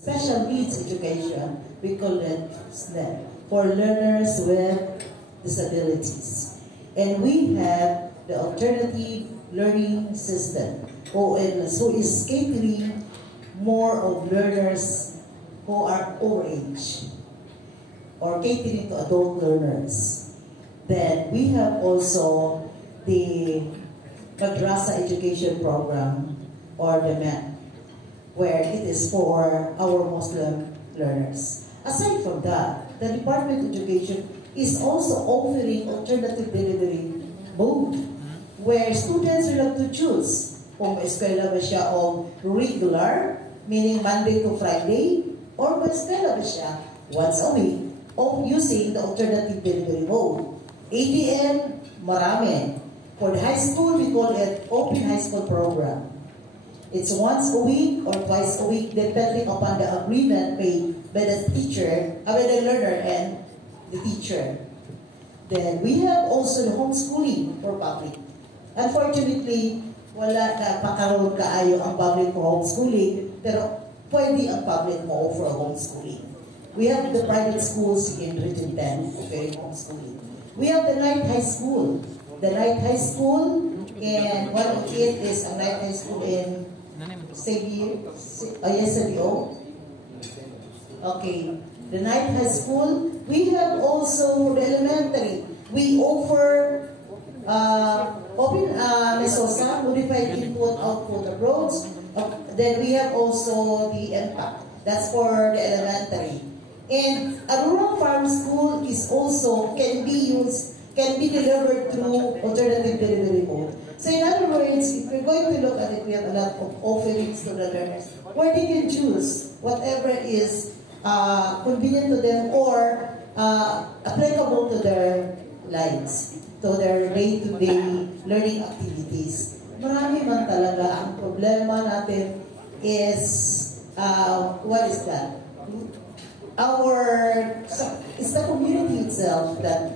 Special needs education, we call it SNED, for learners with disabilities. And we have the alternative learning system, OLS, who is catering more of learners who are overage, or catering to adult learners. Then we have also the Madrasa Education Program, or the MET, where it is for our Muslim learners. Aside from that, the Department of Education is also offering alternative delivery mode, where students will have to choose kung eskwela ba siya o regular, meaning Monday to Friday, or eskwela ba siya once a week, o using the alternative delivery mode. ADM, marami. For the high school, we call it Open High School Program. It's once a week or twice a week, depending upon the agreement made by the teacher, by the learner and the teacher. Then we have also the homeschooling for public. Unfortunately, wala na pakaroon kaayo ang public for homeschooling, pero pwede ang public mo for homeschooling. We have the private schools in Region 10 offering homeschooling. We have the night high school. The night high school, and one of it is a night high school in SDO. Okay, the night high school. We have also the elementary. We offer open Mesosa, modified input-output approach. Then we have also the impact. That's for the elementary. And a rural farm school is also can be delivered through alternative delivery mode. So in other words, if we're going to look at it, we have a lot of offerings to the learners where they can choose whatever is convenient to them or applicable to their lives, to their day-to-day learning activities. Marami man talaga. Ang problema natin is, what is that? It's the community itself that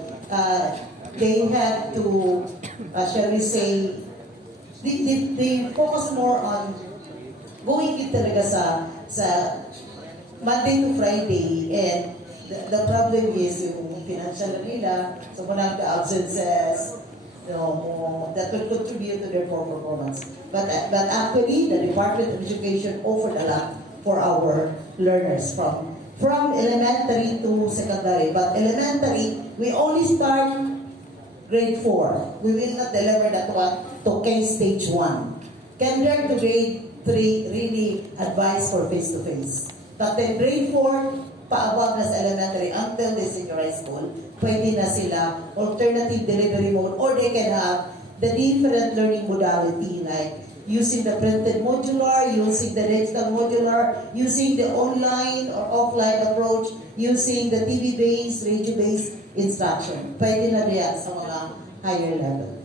they have to, shall we say, they focus more on going in talaga sa Monday to Friday, and the problem is yung financial nila, so manang the absences, that will contribute to their poor performance. But actually, the Department of Education offered a lot for our learners from elementary to secondary. But elementary, we only start grade 4. We will not deliver that one to K stage 1. Kinder to grade 3, really advise for face-to-face. But then grade 4, paabag na sa elementary until the senior high school, pwede na sila alternative delivery mode, or they can have the different learning modality like using the printed modular, using the digital modular, using the online or offline approach, using the TV-based, radio-based instruction. Pwede na riyan sa mga higher level.